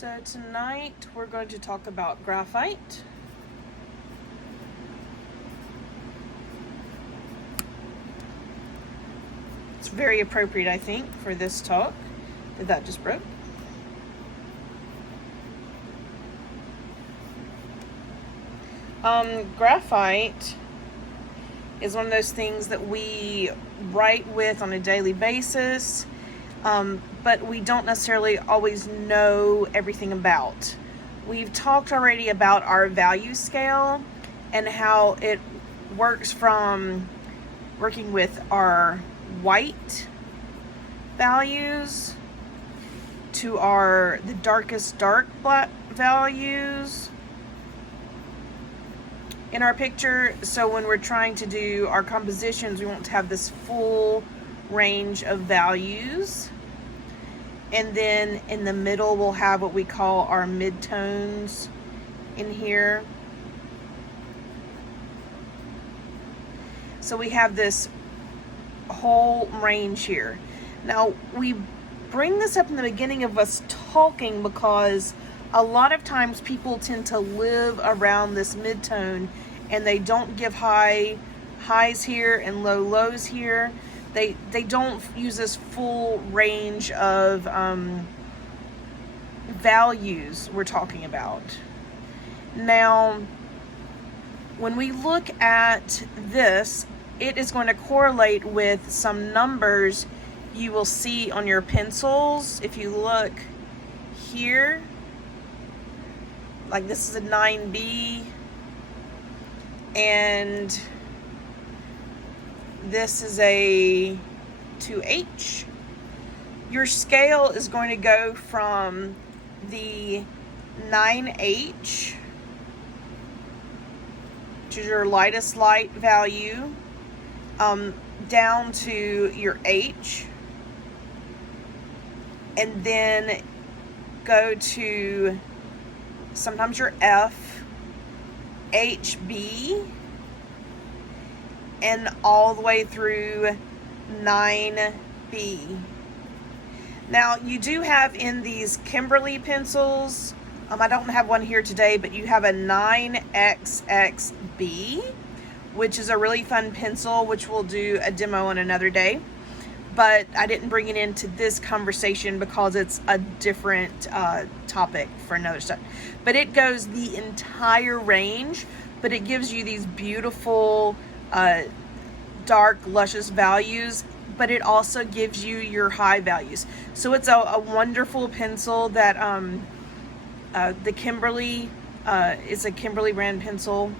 So tonight we're going to talk about graphite. It's very appropriate, I think, for this talk. Did that just broke? Graphite is one of those things that we write with on a daily basis, but we don't necessarily always know everything about. We've talked already about our value scale and how it works from working with our white values to the darkest dark black values in our picture. So when we're trying to do our compositions, we want to have this full range of values. And then in the middle, we'll have what we call our midtones in here. So we have this whole range here. Now, we bring this up in the beginning of us talking because a lot of times people tend to live around this midtone and they don't give highs here and low lows here. They don't use this full range of values we're talking about. Now, when we look at this, it is going to correlate with some numbers you will see on your pencils. If you look here, like this is a 9B, and this is a 2H. Your scale is going to go from the 9H, which is your lightest light value, down to your H, and then go to sometimes your F, HB, and all the way through 9B. Now, you do have in these Kimberly pencils, I don't have one here today, but you have a 9XXB, which is a really fun pencil, which we'll do a demo on another day. But I didn't bring it into this conversation because it's a different topic for another stuff. But it goes the entire range, but it gives you these beautiful dark, luscious values, but it also gives you your high values. So it's a wonderful pencil that the Kimberly is a Kimberly brand pencil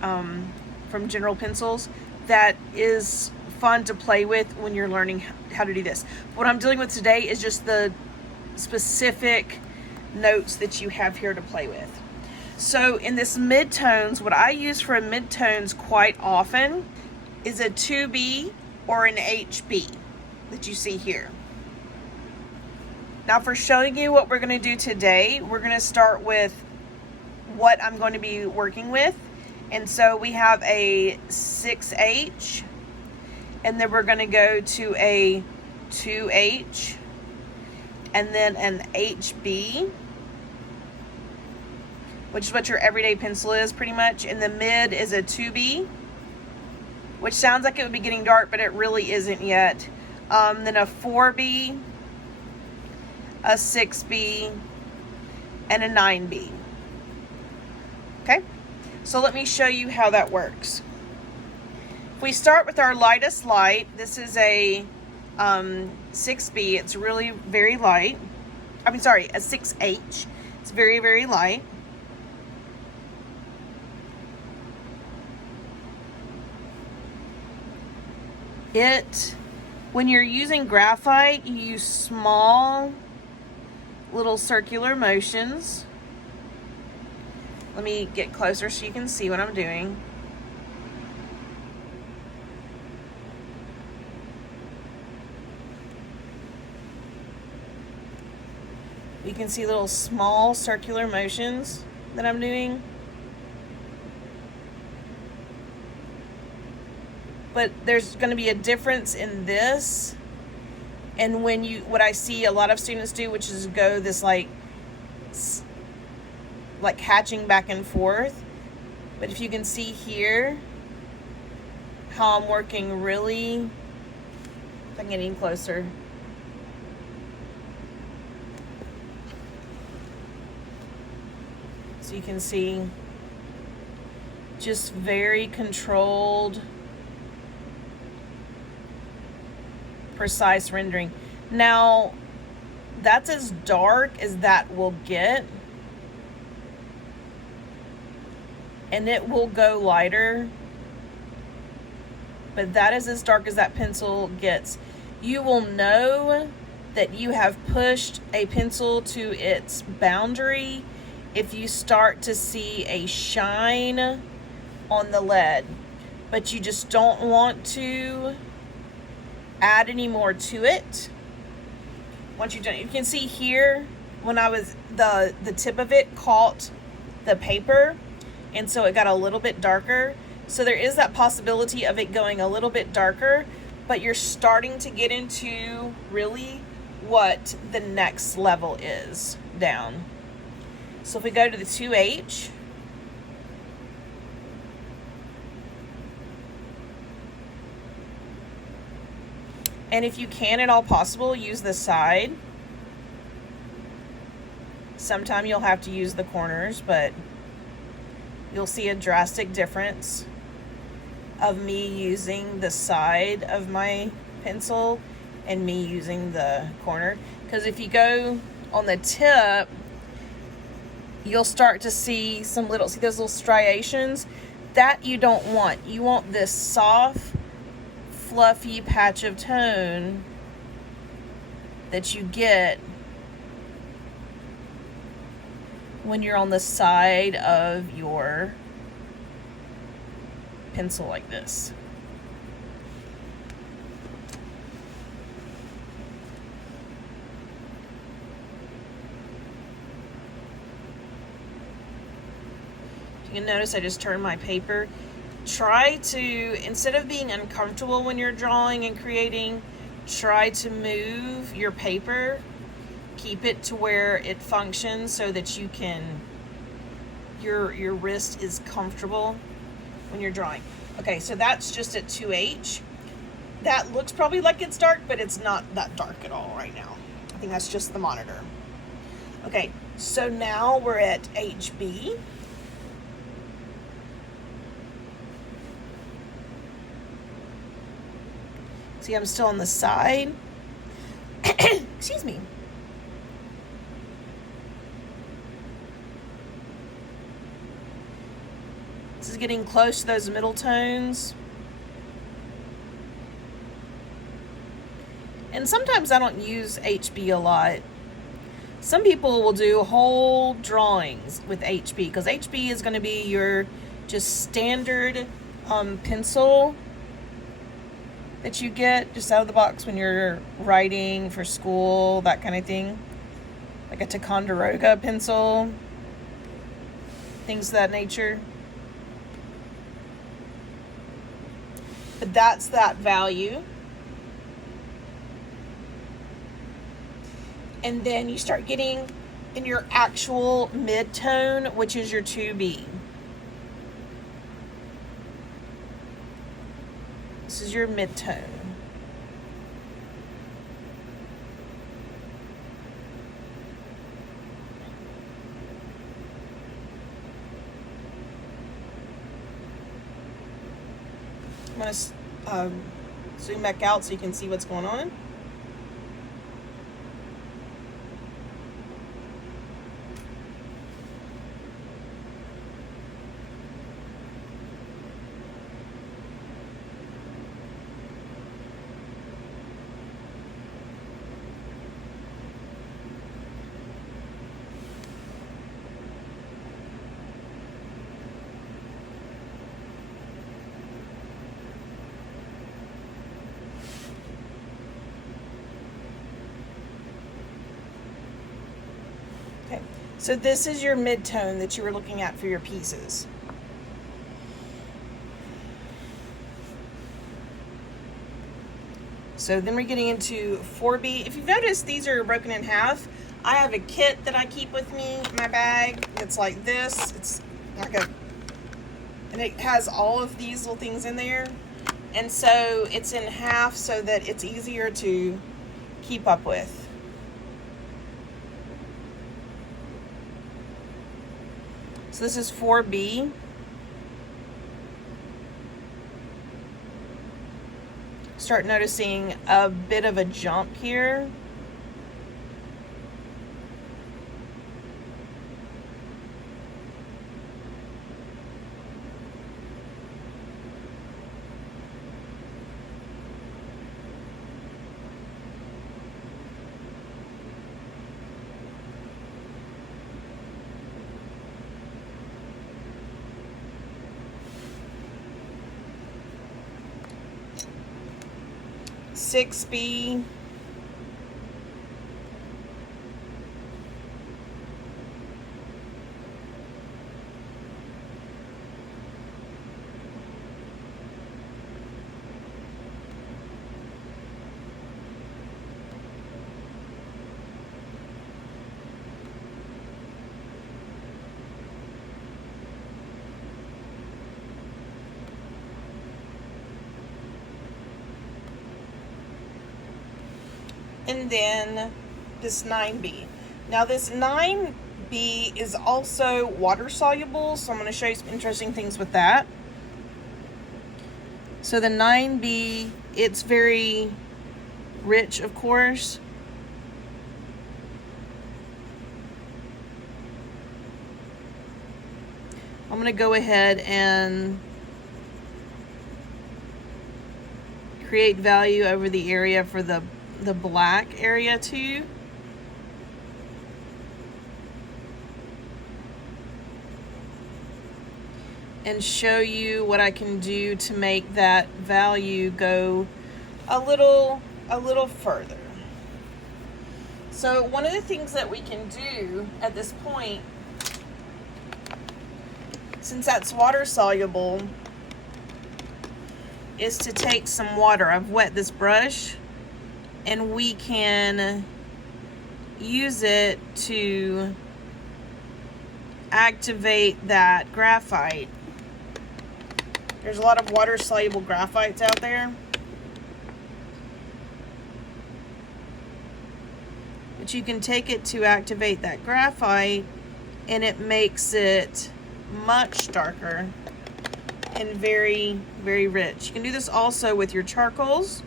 from General Pencils that is fun to play with when you're learning how to do this. What I'm dealing with today is just the specific notes that you have here to play with. So in this midtones, what I use for a midtones quite often is a 2B or an HB that you see here. Now, for showing you what we're going to do today, we're going to start with what I'm going to be working with. And so we have a 6H, and then we're going to go to a 2H, and then an HB, which is what your everyday pencil is pretty much. In the mid is a 2B, which sounds like it would be getting dark, but it really isn't yet. Then a 4B, a 6B, and a 9B. Okay, so let me show you how that works. If we start with our lightest light, this is a 6B. It's really very light. A 6H. It's very, very light. When you're using graphite, you use small little circular motions. Let me get closer so you can see what I'm doing. You can see little small circular motions that I'm doing. But there's going to be a difference in this and when what I see a lot of students do, which is go this like like hatching back and forth. But if you can see here how I'm working really, if I can get any closer. So you can see just very controlled, precise rendering. Now, that's as dark as that will get. And it will go lighter. But that is as dark as that pencil gets. You will know that you have pushed a pencil to its boundary if you start to see a shine on the lead. But you just don't want to add any more to it. Once you've done it, you can see here when I was, the tip of it caught the paper, and so it got a little bit darker. So there is that possibility of it going a little bit darker, but you're starting to get into really what the next level is down. So if we go to the 2H, and if you can at all possible, use the side. Sometime you'll have to use the corners, but you'll see a drastic difference of me using the side of my pencil and me using the corner. Because if you go on the tip, you'll start to see see those little striations. That you don't want. You want this soft, fluffy patch of tone that you get when you're on the side of your pencil like this. You can notice I just turned my paper. Try to, instead of being uncomfortable when you're drawing and creating, try to move your paper. Keep it to where it functions so that you can, your wrist is comfortable when you're drawing. Okay, so that's just at 2H. That looks probably like it's dark, but it's not that dark at all right now. I think that's just the monitor. Okay, so now we're at HB. See, I'm still on the side. Excuse me. This is getting close to those middle tones. And sometimes I don't use HB a lot. Some people will do whole drawings with HB because HB is going to be your just standard pencil that you get just out of the box when you're writing for school, that kind of thing. Like a Ticonderoga pencil, things of that nature. But that's that value. And then you start getting in your actual mid-tone, which is your 2B. This is your mid-tone. I'm going to zoom back out so you can see what's going on. Okay, so this is your mid-tone that you were looking at for your pieces. So then we're getting into 4B. If you've noticed, these are broken in half. I have a kit that I keep with me in my bag. It's like this. It's like and it has all of these little things in there. And so it's in half so that it's easier to keep up with. So this is 4B. Start noticing a bit of a jump here. Six B. And then this 9B. Now this 9B is also water soluble, so I'm going to show you some interesting things with that. So the 9B, it's very rich, of course. I'm going to go ahead and create value over the area for the black area too. And show you what I can do to make that value go a little further. So one of the things that we can do at this point, since that's water soluble, is to take some water. I've wet this brush, and we can use it to activate that graphite. There's a lot of water soluble graphites out there. But you can take it to activate that graphite, and it makes it much darker and very, very rich. You can do this also with your charcoals.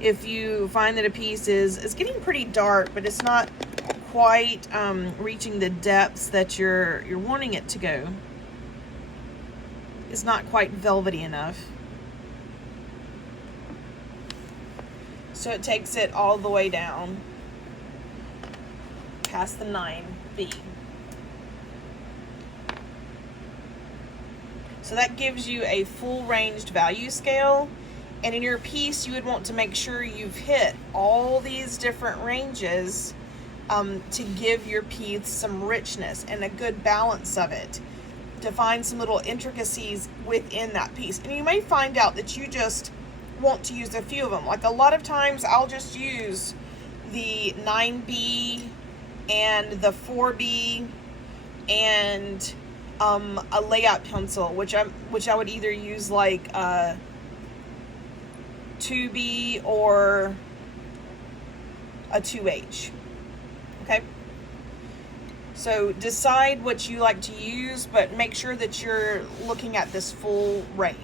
If you find that a piece is getting pretty dark, but it's not quite reaching the depths that you're wanting it to go. It's not quite velvety enough. So it takes it all the way down past the 9B. So that gives you a full ranged value scale. And in your piece, you would want to make sure you've hit all these different ranges to give your piece some richness and a good balance of it, to find some little intricacies within that piece. And you may find out that you just want to use a few of them. Like a lot of times I'll just use the 9B and the 4B and a layout pencil, which I would either use like 2B or a 2H. Okay, so decide what you like to use, but make sure that you're looking at this full range.